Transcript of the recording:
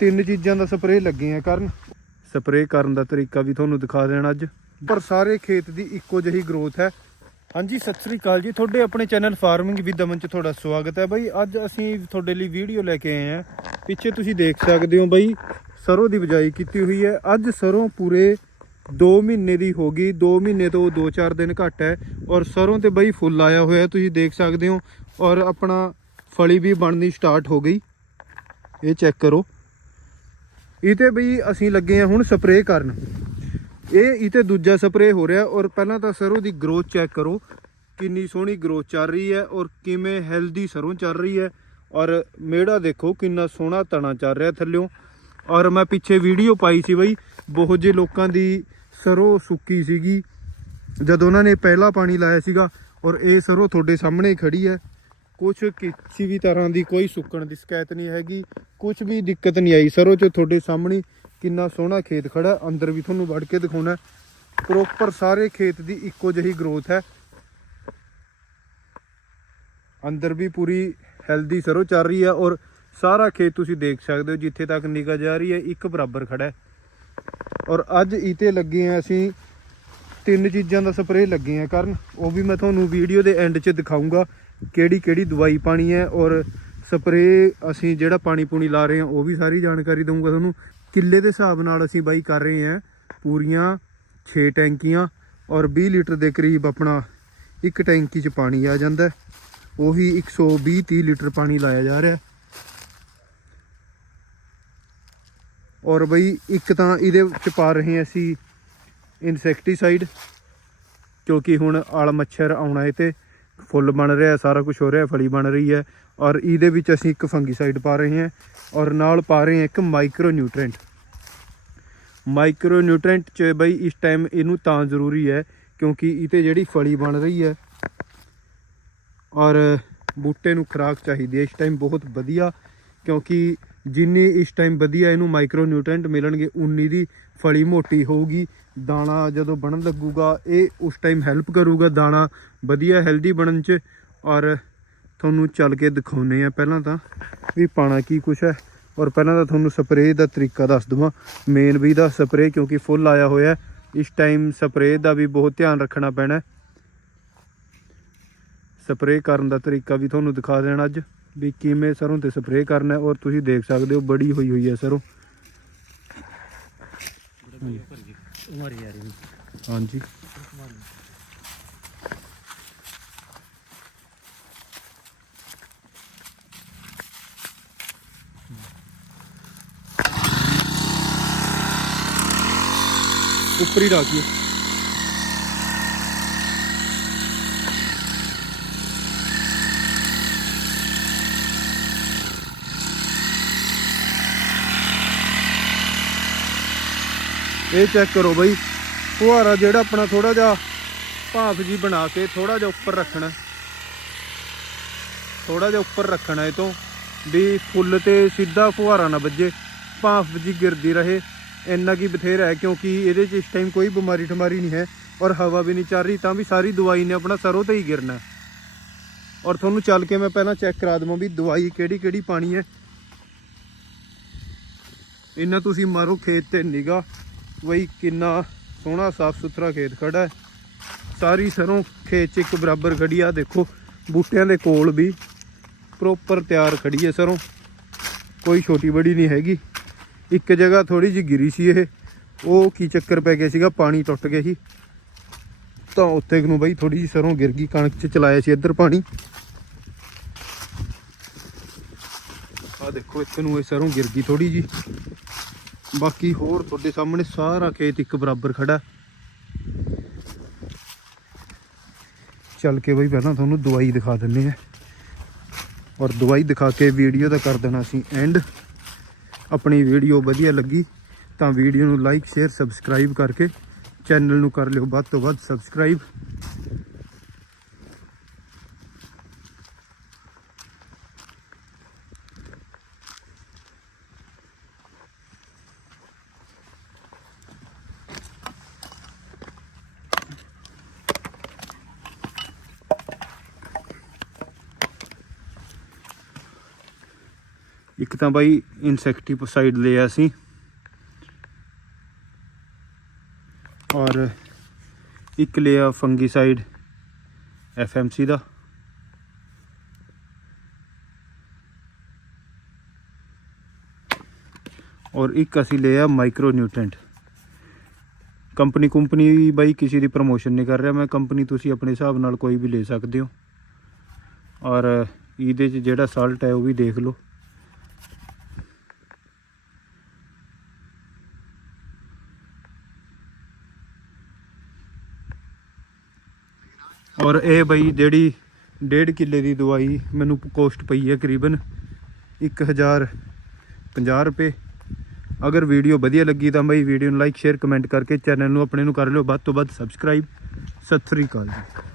ਤਿੰਨ ਚੀਜ਼ਾਂ ਦਾ ਸਪਰੇਅ ਲੱਗੇ ਆ ਕਰਨ। ਸਪਰੇਅ ਕਰਨ ਦਾ ਤਰੀਕਾ ਵੀ ਤੁਹਾਨੂੰ ਦਿਖਾ ਦੇਣਾ ਅੱਜ। ਪਰ ਸਾਰੇ ਖੇਤ ਦੀ ਇੱਕੋ ਜਿਹੀ ਗਰੋਥ ਹੈ। ਹਾਂਜੀ ਸਤਿ ਸ੍ਰੀ ਅਕਾਲ ਜੀ। ਤੁਹਾਡੇ ਆਪਣੇ ਚੈਨਲ ਫਾਰਮਿੰਗ ਵਿਦ ਅਮਨ ਚ ਤੁਹਾਡਾ ਸਵਾਗਤ ਹੈ ਬਾਈ। ਅੱਜ ਅਸੀਂ ਤੁਹਾਡੇ ਲਈ ਵੀਡੀਓ ਲੈ ਕੇ ਆਏ ਆ ਪਿੱਛੇ ਤੁਸੀਂ ਦੇਖ ਸਕਦੇ ਹੋ ਬਾਈ ਸਰੋਂ ਦੀ ਬਿਜਾਈ ਕੀਤੀ ਹੋਈ ਹੈ। ਅੱਜ ਸਰੋਂ ਪੂਰੇ 2 ਮਹੀਨੇ ਦੀ ਹੋ ਗਈ। 2 ਮਹੀਨੇ ਤੋਂ 2-4 ਦਿਨ ਘੱਟ ਹੈ। ਔਰ ਸਰੋਂ ਤੇ ਬਾਈ ਫੁੱਲ ਆਇਆ ਹੋਇਆ ਤੁਸੀਂ ਦੇਖ ਸਕਦੇ ਹੋ। ਔਰ ਆਪਣਾ ਫਲੀ ਵੀ ਬਣਨੀ ਸਟਾਰਟ ਹੋ ਗਈ। ਇਹ ਚੈੱਕ ਕਰੋ। ਇਹ ਤੇ ਬਈ ਅਸੀਂ ਲੱਗੇ ਆ ਹੁਣ ਸਪਰੇਅ ਕਰਨ। ਇਹ ਇਹ ਤੇ ਦੂਜਾ ਸਪਰੇਅ ਹੋ ਰਿਹਾ ਔਰ ਪਹਿਲਾਂ ਤਾਂ ਸਰੋਂ ਦੀ ਗਰੋਥ ਚੈੱਕ ਕਰੋ। ਕਿੰਨੀ ਸੋਹਣੀ ਗਰੋਥ ਚੱਲ ਰਹੀ ਹੈ ਔਰ ਕਿਵੇਂ ਹੈਲਦੀ ਸਰੋਂ ਚੱਲ ਰਹੀ ਹੈ। ਔਰ ਮੇੜਾ ਦੇਖੋ ਕਿੰਨਾ ਸੋਹਣਾ ਤਣਾ ਚੱਲ ਰਿਹਾ ਥੱਲਿਓਂ। ਔਰ ਮੈਂ ਪਿੱਛੇ ਵੀਡੀਓ ਪਾਈ ਸੀ ਬਈ, ਬਹੁਤ ਜੇ ਲੋਕਾਂ ਦੀ ਸਰੋਂ ਸੁੱਕੀ ਸੀਗੀ। ਜਦੋਂ ਉਹਨਾਂ ਨੇ ਪਹਿਲਾ ਪਾਣੀ ਲਾਇਆ ਸੀਗਾ ਔਰ ਇਹ ਸਰੋਂ ਤੁਹਾਡੇ ਸਾਹਮਣੇ ਖੜੀ ਹੈ। ਕੁਝ ਕਿਸੇ ਵੀ ਤਰ੍ਹਾਂ ਦੀ ਕੋਈ ਸੁੱਕਣ ਦੀ ਸ਼ਿਕਾਇਤ ਨਹੀਂ ਹੈਗੀ। ਕੁਝ ਵੀ ਦਿੱਕਤ ਨਹੀਂ ਆਈ। ਸਰੋਂ ਚ ਤੁਹਾਡੇ ਸਾਹਮਣੇ ਕਿੰਨਾ ਸੋਹਣਾ ਖੇਤ ਖੜਾ ਅੰਦਰ ਵੀ ਤੁਹਾਨੂੰ ਵੜ ਕੇ ਦਿਖਾਉਣਾ ਪ੍ਰੋਪਰ ਸਾਰੇ ਖੇਤ ਦੀ ਇੱਕੋ ਜਿਹੀ ਗਰੋਥ ਹੈ। ਅੰਦਰ ਵੀ ਪੂਰੀ ਹੈਲਦੀ ਸਰੋਂ ਚੱਲ ਰਹੀ ਹੈ ਔਰ ਸਾਰਾ ਖੇਤ ਤੁਸੀਂ ਦੇਖ ਸਕਦੇ ਹੋ, ਜਿੱਥੇ ਤੱਕ ਨਿਗਾਹ ਜਾ ਰਹੀ ਹੈ, ਇੱਕ ਬਰਾਬਰ ਖੜਾ ਹੈ। ਔਰ ਅੱਜ ਇਤੇ ਲੱਗੇ ਆ ਅਸੀਂ। ਤਿੰਨ ਚੀਜ਼ਾਂ ਦਾ ਸਪਰੇਅ ਲੱਗੇ ਆ ਕਰਨ। ਉਹ ਵੀ ਮੈਂ ਤੁਹਾਨੂੰ ਵੀਡੀਓ ਦੇ ਐਂਡ 'ਚ ਦਿਖਾਉਂਗਾ ਕਿਹੜੀ ਕਿਹੜੀ ਦਵਾਈ ਪਾਣੀ ਹੈ ਔਰ ਸਪਰੇਅ ਅਸੀਂ ਜਿਹੜਾ ਪਾਣੀ ਪੂਣੀ ਲਾ ਰਹੇ ਹਾਂ, ਉਹ ਵੀ ਸਾਰੀ ਜਾਣਕਾਰੀ ਦਊਂਗਾ ਤੁਹਾਨੂੰ ਕਿੱਲੇ ਦੇ ਹਿਸਾਬ ਨਾਲ ਅਸੀਂ ਬਾਈ ਕਰ ਰਹੇ ਹਾਂ ਪੂਰੀਆਂ 6 ਟੈਂਕੀਆਂ ਔਰ 20 ਲੀਟਰ ਦੇ ਕਰੀਬ ਆਪਣਾ ਇੱਕ ਟੈਂਕੀ 'ਚ ਪਾਣੀ ਆ ਜਾਂਦਾ ਹੈ। ਉਹੀ 120 30 ਲੀਟਰ ਪਾਣੀ ਲਾਇਆ ਜਾ ਰਿਹਾ ਔਰ ਬਈ ਇੱਕ ਤਾਂ ਇਹਦੇ ਵਿੱਚ ਪਾ ਰਹੇ ਹਾਂ ਅਸੀਂ ਇਨਸੈਕਟੀਸਾਈਡ ਕਿਉਂਕਿ ਹੁਣ ਆਲ ਮੱਛਰ ਆਉਣਾ ਹੈ ਤੇ ਫੁੱਲ ਬਣ ਰਿਹਾ, ਸਾਰਾ ਕੁਝ ਹੋ ਰਿਹਾ, ਫਲੀ ਬਣ ਰਹੀ ਹੈ ਔਰ ਇਹਦੇ ਵਿੱਚ ਅਸੀਂ ਇੱਕ ਫੰਗੀਸਾਈਡ ਪਾ ਰਹੇ ਹਾਂ ਔਰ ਨਾਲ ਪਾ ਰਹੇ ਹਾਂ ਇੱਕ ਮਾਈਕਰੋ ਨਿਊਟ੍ਰੈਂਟ ਮਾਈਕਰੋ ਨਿਊਟ੍ਰੈਂਟ ਚ ਬਈ ਇਸ ਟਾਈਮ ਇਹਨੂੰ ਤਾਂ ਜ਼ਰੂਰੀ ਹੈ ਕਿਉਂਕਿ ਇਹ ਤੇ ਜਿਹੜੀ ਫਲੀ ਬਣ ਰਹੀ ਹੈ ਔਰ ਬੂਟੇ ਨੂੰ ਖੁਰਾਕ ਚਾਹੀਦੀ ਹੈ। ਇਸ ਟਾਈਮ ਬਹੁਤ ਵਧੀਆ ਕਿਉਂਕਿ ਜਿੰਨੀ ਇਸ ਟਾਈਮ ਵਧੀਆ ਇਹਨੂੰ ਮਾਈਕਰੋ ਨਿਊਟ੍ਰੈਂਟ ਮਿਲਣਗੇ, ਉਨੀ ਦੀ ਫਲੀ ਮੋਟੀ ਹੋਊਗੀ ਦਾਣਾ ਜਦੋਂ ਬਣਨ ਲੱਗੂਗਾ, ਇਹ ਉਸ ਟਾਈਮ ਹੈਲਪ ਕਰੂਗਾ ਦਾਣਾ ਵਧੀਆ ਹੈਲਦੀ ਬਣਨ ਚ। ਔਰ ਤੁਹਾਨੂੰ ਚੱਲ ਕੇ ਦਿਖਾਉਨੇ ਆ ਪਹਿਲਾਂ ਤਾਂ ਵੀ ਪਾਣਾ ਕੀ ਕੁਛ ਹੈ। ਔਰ ਪਹਿਲਾਂ ਤਾਂ ਤੁਹਾਨੂੰ ਸਪਰੇਅ ਦਾ ਤਰੀਕਾ ਦੱਸ ਦਵਾਂ। ਮੇਨ ਵੀ ਦਾ ਸਪਰੇਅ ਕਿਉਂਕਿ ਫੁੱਲ ਆਇਆ ਹੋਇਆ ਇਸ ਟਾਈਮ ਸਪਰੇਅ ਦਾ ਵੀ ਬਹੁਤ ਧਿਆਨ ਰੱਖਣਾ ਪੈਣਾ ਸਪਰੇਅ ਕਰਨ ਦਾ ਤਰੀਕਾ ਵੀ ਤੁਹਾਨੂੰ ਦਿਖਾ ਦੇਣਾ ਅੱਜ, ਵੀ ਕਿਵੇਂ ਸਰੋਂ ਤੇ ਸਪਰੇਅ ਕਰਨਾ ਔਰ ਤੁਸੀਂ ਦੇਖ ਸਕਦੇ ਹੋ, ਬੜੀ ਹੋਈ ਹੋਈ ਹੈ ਸਰੋਂ। ਉਮਰ ਯਾਰ ਇਹ ਹਾਂਜੀ। ਉੱਪਰ ਹੀ ਰੱਖੀਏ ਇਹ ਚੈੱਕ ਕਰੋ ਬਈ। ਫੁਹਾਰਾ ਜਿਹੜਾ ਆਪਣਾ ਥੋੜਾ ਜਿਹਾ ਭਾਫ ਜੀ ਬਣਾ ਕੇ ਥੋੜਾ ਜਿਹਾ ਉੱਪਰ ਰੱਖਣਾ। ਥੋੜਾ ਜਿਹਾ ਉੱਪਰ ਰੱਖਣਾ ਇਹ ਤੋਂ, ਵੀ ਫੁੱਲ ਤੇ ਸਿੱਧਾ ਫੁਹਾਰਾ ਨਾ ਵੱਜੇ, ਭਾਫ ਜੀ ਗਿਰਦੀ ਰਹੇ। ਇੰਨਾ ਕੀ ਬਥੇਰਾ ਹੈ, ਕਿਉਂਕਿ ਇਹਦੇ 'ਚ ਇਸ ਟਾਈਮ ਕੋਈ ਬਿਮਾਰੀ ਠਮਾਰੀ ਨਹੀਂ ਹੈ, ਔਰ ਹਵਾ ਵੀ ਨਹੀਂ ਚੱਲ ਰਹੀ, ਤਾਂ ਵੀ ਸਾਰੀ ਦਵਾਈ ਨੇ ਆਪਣਾ ਸਰੋਂ ਤੇ ਹੀ ਗਿਰਨਾ। ਔਰ ਤੁਹਾਨੂੰ ਚੱਲ ਕੇ ਮੈਂ ਪਹਿਲਾਂ ਚੈੱਕ ਕਰਾ ਦਵਾਂ ਵੀ ਦਵਾਈ ਕਿਹੜੀ ਕਿਹੜੀ ਪਾਣੀ ਹੈ। ਇਹਨਾਂ ਤੁਸੀਂ ਮਾਰੋ ਖੇਤ ਤੇ ਨਿਗਾ ਬਈ ਕਿੰਨਾ ਸੋਹਣਾ ਸਾਫ਼ ਸੁਥਰਾ ਖੇਤ ਖੜਾ ਹੈ। ਸਾਰੀ ਸਰੋਂ ਖੇਤ 'ਚ ਇੱਕ ਬਰਾਬਰ ਖੜੀ ਆ ਦੇਖੋ, ਬੂਟਿਆਂ ਦੇ ਕੋਲ ਵੀ ਪ੍ਰੋਪਰ ਤਿਆਰ ਖੜੀ ਹੈ ਸਰੋਂ। ਕੋਈ ਛੋਟੀ ਬੜੀ ਨਹੀਂ ਹੈਗੀ। ਇੱਕ ਜਗ੍ਹਾ ਥੋੜੀ ਜਿਹੀ ਗਿਰੀ ਸੀ ਇਹ। ਉਹ ਕੀ ਚੱਕਰ ਪੈ ਗਿਆ ਸੀਗਾ, ਪਾਣੀ ਟੁੱਟ ਗਿਆ ਸੀ। ਤਾਂ ਉੱਥੇ ਨੂੰ ਬਈ ਥੋੜੀ ਜਿਹੀ ਸਰੋਂ ਗਿਰ ਗਈ, ਕਣਕ 'ਚ ਚਲਾਇਆ ਸੀ ਇੱਧਰ ਪਾਣੀ। ਆ ਦੇਖੋ, ਇੱਥੇ ਨੂੰ ਇਹ ਸਰੋਂ ਗਿਰ ਗਈ ਥੋੜੀ ਜੀ ਬਾਕੀ ਹੋਰ ਤੁਹਾਡੇ ਸਾਹਮਣੇ ਸਾਰਾ ਖੇਤ ਇੱਕ ਬਰਾਬਰ ਖੜਾ। ਚੱਲ ਕੇ ਬਈ ਪਹਿਲਾਂ ਤੁਹਾਨੂੰ ਦਵਾਈ ਦਿਖਾ ਦਿੰਨੇ ਆ ਔਰ ਦਵਾਈ ਦਿਖਾ ਕੇ ਵੀਡੀਓ ਦਾ ਕਰ ਦੇਣਾ ਸੀ ਐਂਡ ਆਪਣੀ ਵੀਡੀਓ ਵਧੀਆ ਲੱਗੀ ਤਾਂ ਵੀਡੀਓ ਨੂੰ ਲਾਈਕ ਸ਼ੇਅਰ ਸਬਸਕ੍ਰਾਈਬ ਕਰਕੇ ਚੈਨਲ ਨੂੰ ਕਰ ਲਿਓ। ਵੱਧ ਤੋਂ ਵੱਧ ਸਬਸਕ੍ਰਾਈਬ ਤਾਂ ਬਾਈ ਇਨਸੈਕਟੀਸਾਈਡ ਲਿਆ ਸੀ। ਔਰ ਇੱਕ ਲਿਆ ਫੰਗੀਸਾਈਡ ਐਫਐਮਸੀ ਦਾ। ਔਰ ਇੱਕ ਅਸੀਂ ਲਿਆ ਮਾਈਕਰੋ ਨਿਊਟ੍ਰੈਂਟ ਕੰਪਨੀ ਕੰਪਨੀ ਬਾਈ ਕਿਸੇ ਦੀ ਪ੍ਰਮੋਸ਼ਨ ਨਹੀਂ ਕਰ ਰਿਹਾ। ਮੈਂ ਕੰਪਨੀ ਤੁਸੀਂ ਆਪਣੇ ਹਿਸਾਬ ਨਾਲ ਕੋਈ ਵੀ ਲੈ ਸਕਦੇ ਹੋ। ਔਰ ਇਹਦੇ 'ਚ ਜਿਹੜਾ ਸਾਲਟ ਹੈ ਉਹ ਵੀ ਦੇਖ ਲਓ। ਔਰ ਇਹ ਬਈ ਜਿਹੜੀ ਡੇਢ ਕਿੱਲੇ ਦੀ ਦਵਾਈ ਮੈਨੂੰ ਕੋਸਟ ਪਈ ਹੈ ਕਰੀਬਨ 1050 ਰੁਪਏ। ਅਗਰ ਵੀਡੀਓ ਵਧੀਆ ਲੱਗੀ ਤਾਂ ਬਈ ਵੀਡੀਓ ਨੂੰ ਲਾਈਕ ਸ਼ੇਅਰ ਕਮੈਂਟ ਕਰਕੇ ਚੈਨਲ ਨੂੰ ਆਪਣੇ ਨੂੰ ਕਰ ਲਿਓ। ਵੱਧ ਤੋਂ ਵੱਧ ਸਬਸਕ੍ਰਾਈਬ ਸਤਿ ਸ੍ਰੀ ਅਕਾਲ ਜੀ।